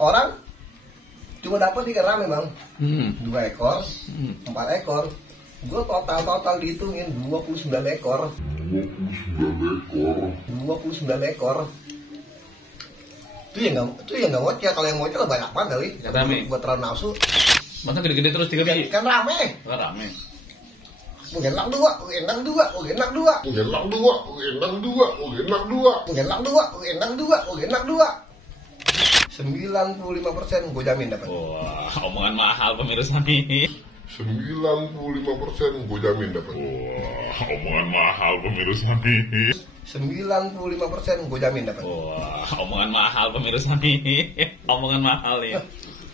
orang cuma dapat ikan rame bang, 2 ekor, 4 ekor. Gue total dihitungin 29 ekor. 29 ekor. Itu yang nggak ngoceh. Kalau yang ngoceh lah banyak banget kali. Rame. Buat terlalu nafsu. Masa gede-gede terus 3 biji? Kan rame. Rame. Enak dua. 95% gue jamin dapat. Wah, omongan mahal pemirsa nih. 95% gue jamin dapat. Wah, omongan mahal pemirsa nih. 95% gue jamin dapat. Wah, omongan mahal pemirsa nih. Omongan mahal ya.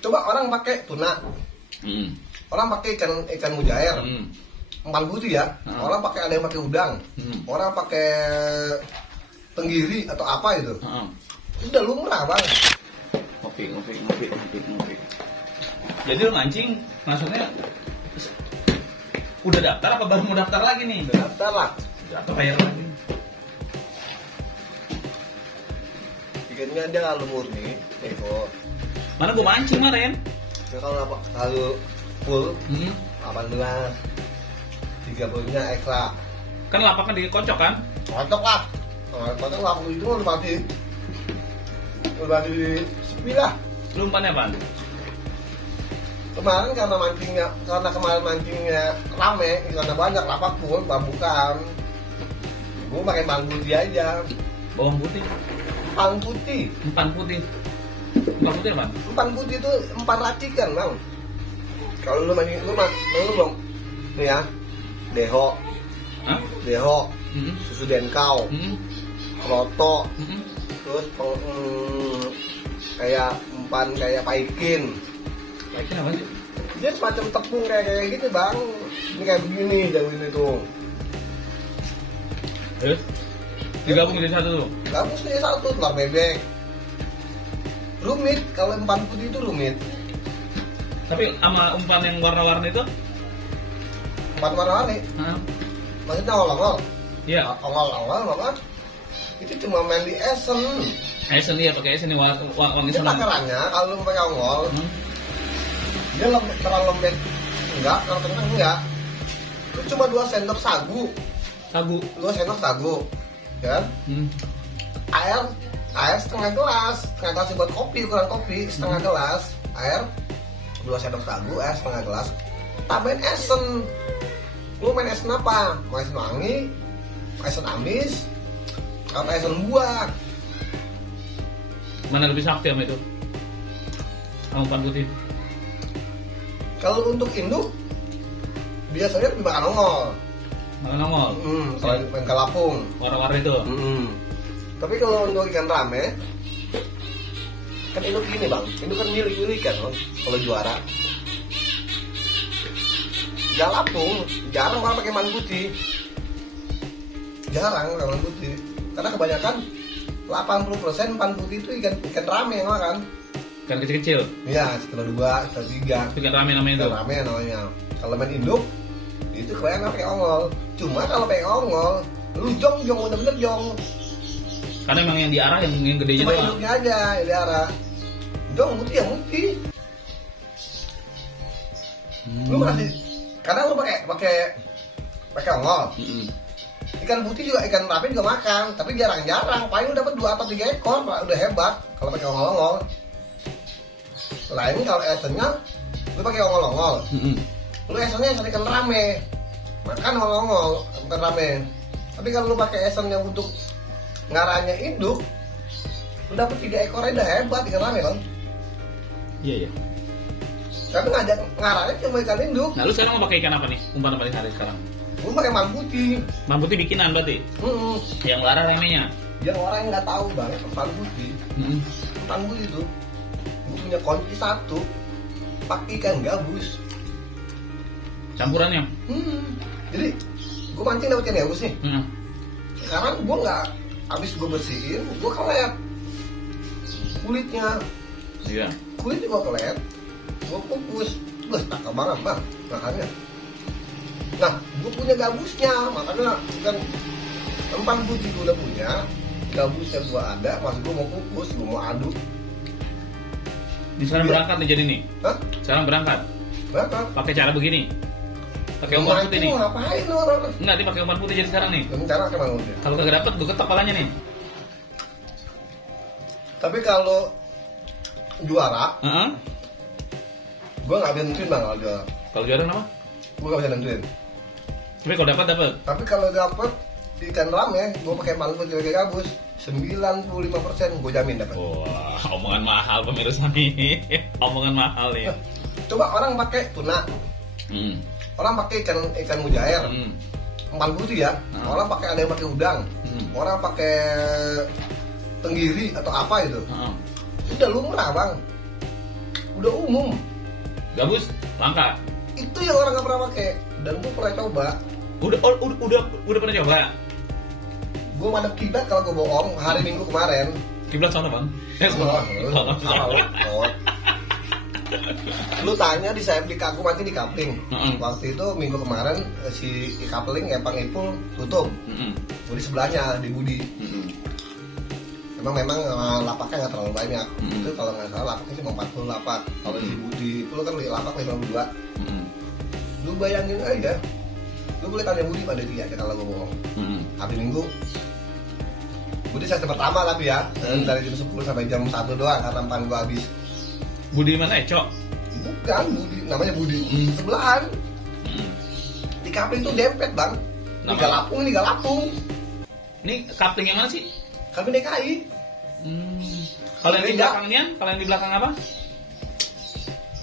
Coba orang pakai tuna, orang pakai ikan mujair, umpan putih ya. Orang pakai, ada yang pakai udang, orang pakai tenggiri atau apa gitu. Udah lumrah bang. Ngopi. Jadi lo mancing, maksudnya udah daftar apa baru mau daftar lagi nih? Udah daftar lah. Daftar bayar lagi. Ikannya dia kalau murni, kok. Mana gua mancing kemarin? Ya kalau full 18, 30-nya ekstra. Kan lapakan dikocok kan? Kocok lah. Kocok lah, itu udah sepi lah. Lu umpannya apaan? Kemarin karena mancingnya rame, karena banyak lapak full, bambukan. Gue pakai bawang putih aja. Bawang putih? Bawang putih. Umpan putih. Umpan putih apa? Umpan putih itu 4 racikan bang. Kalau lu mancing, lu belum nih ya, deho, susu denkau, roto, terus kayak umpan kayak paikin. Paikin apa sih? Dia semacam tepung kayak gitu bang. Ini kayak begini jauh ini tuh. Terus digabung jadi satu tuh? Gabung jadi satu, telur bebek. Rumit, kalau umpan putih itu rumit. Tapi sama umpan yang warna-warni itu? Umpan warna-warni? Maksudnya ongol-ongol? Iya. Ongol-ongol apa? Itu cuma main di esen. Esen iya, pakai esen wangi Itu senang. takarannya kalau lu pakai ongol, dia terlalu lembek enggak, terlalu kencang enggak. Itu cuma 2 sendok sagu. 2 sendok sagu, ya kan? Air setengah gelas buat kopi, ukuran kopi setengah gelas, air 2 sendok sagu, air setengah gelas. Tambahin esen. Lu main esen apa? Mau esen wangi, esen amis, atau esen buah? Mana lebih sakti sama itu? Sama umpan putih? Kalau untuk induk biasanya lebih makan ongol. Makan ongol? Kalau main kalapung Warna-warni itu? Tapi kalau untuk ikan rame, kan induk gini bang, induk kan milik kan kalau juara. Galapung jarang orang pakai man putih, jarang man putih, karena kebanyakan 80% pan putih itu ikan rame yang makan. Ikan kecil-kecil? Iya, sekitar 2, sekitar 3. Ikan rame namanya itu? Ikan rame namanya. Kalau main induk, itu kebanyakan pakai ongol. Cuma kalau pakai ongol, lu jong, bener-bener jong. Karena emang yang diarah yang gedenya cuma doang? induknya aja yang diarah. Jong putih yang putih. Lu masih, kadang lu pakai ongol. Ikan putih juga, ikan rapi juga makan, tapi jarang-jarang. Paling lu dapat 2 atau 3 ekor, udah hebat kalau pakai ongol-ongol. Lain kalau esennya, lu pakai ongol-ongol. Lu esennya esen ikan rame, makan ongol-ongol, bukan rame. Tapi kalau lu pakai esennya untuk ngarahnya induk, lu dapat 3 ekor aja udah hebat ikan rame kan? Iya. Tapi ngarahnya cuma ikan induk. Nah lu sekarang mau pakai ikan apa nih? Umpan apa nih hari sekarang? Gue pakai man putih. Man putih bikinan berarti? Yang warna ramenya? Yang orang yang nggak tahu banget man putih. Man putih itu gue punya kunci 1, pakai ikan gabus. Campurannya? Jadi gue mancing dapet ikan gabus nih. Sekarang gue nggak, habis gue bersihin, gue kelet kulitnya. Iya. Kulitnya gue kelet, gue kukus. Gue cakep banget bang makannya. Nah, gue punya gabusnya, makanya kan umpan putih gue udah punya, gabusnya gue ada, pas gue mau kukus, gue mau aduk. Ini sekarang berangkat nih jadi nih. Hah? Sekarang berangkat. Berapa? Pakai cara begini. Pakai umpan putih nih. Ngapain lu orang? Enggak, dia pakai umpan putih jadi sekarang nih. Cara kemana udah? Kalau kagak dapet, gue ketok palanya nih. Tapi kalau juara, Heeh. gue nggak bisa nentuin bang kalau juara. Kalau juara apa? Gue nggak bisa nentuin. Tapi kalau dapat dapat. Tapi kalau dapet ikan rame, gue pakai umpan putih pakai gabus, 95% gue jamin dapat. Wah, omongan mahal pemirsa nih. Omongan mahal nih. Coba orang pakai tuna, orang pakai ikan mujair, umpan putih ya. Orang pakai ada yang pakai udang, orang pakai tenggiri atau apa itu. Udah lumrah bang, udah umum. Gabus langka. Itu yang orang nggak pernah pakai. Dan gue pernah coba. Udah pernah coba. Gue madep kiblat kalau gue bohong hari Minggu kemarin. Kiblat sana bang. Lu tanya di saya di kaku mati di kapling. Waktu itu minggu kemarin si kapling Epang Ipul tutup. Gue di sebelahnya di Budi. Memang lapaknya nggak terlalu banyak. Itu kalau nggak salah lapaknya cuma 40 lapak. Kalau di Budi itu kan lapak 52. Lu bayangin aja. Lu boleh tanya Budi pada dia kalau gue bohong. Hari Minggu Budi sesi pertama tapi ya dari jam 10 sampai jam 1 doang karena umpan gue habis. Budi mana Ecok? Bukan, Budi, namanya Budi. Sebelahan. Di kapling tuh dempet bang. Ini galapung, ini galapung. Ini kapling yang mana sih? Kapling DKI. Kalau yang di belakangnya, kalau yang di belakang apa?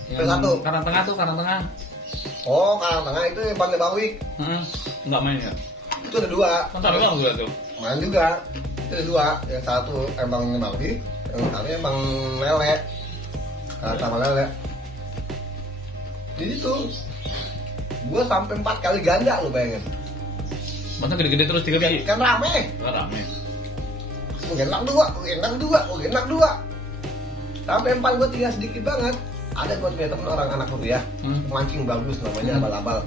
Yang satu. Karang tengah tuh, karang tengah. Oh, karang tengah itu yang pandai bawik. Enggak main ya? Itu ada dua. Mantap bang juga tuh. Main juga. Itu ada dua. Yang satu emang bawik, yang satu emang lele. Kata sama lele. Jadi tuh, gue sampai 4 kali ganda lo bayangin. Masa gede-gede terus 3 biji? Kan rame. Rame. Enak dua. Sampai empan gue tinggal sedikit banget. Ada gue punya temen orang anak kuliah, mancing bagus namanya abal-abal.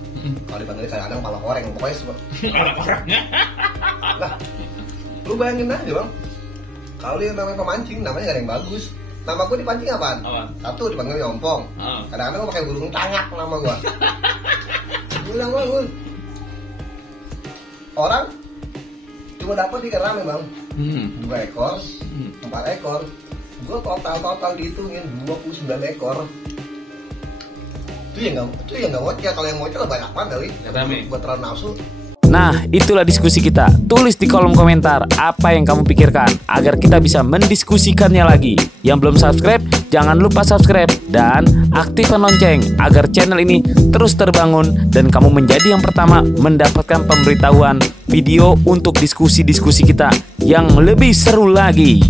Kalau dipanggil kadang-kadang pala koreng, pokoknya semua. Pala korengnya. Lah, lu bayangin aja bang. Kalau dia namanya pemancing, namanya gak ada yang bagus. Nama gue dipancing apaan? Satu dipanggil nyompong. Kadang-kadang gue pakai burung tangak nama gue. Bilang bagus. Orang cuma dapat ikan rame bang. 2 ekor, 4 ekor. Gue total dihitungin 29 ekor. Itu yang nggak ngoceh. Kalau yang ngoceh banyak banget kali. Buat terlalu nafsu. Nah, itulah diskusi kita. Tulis di kolom komentar apa yang kamu pikirkan agar kita bisa mendiskusikannya lagi. Yang belum subscribe, jangan lupa subscribe dan aktifkan lonceng agar channel ini terus terbangun dan kamu menjadi yang pertama mendapatkan pemberitahuan video untuk diskusi-diskusi kita yang lebih seru lagi.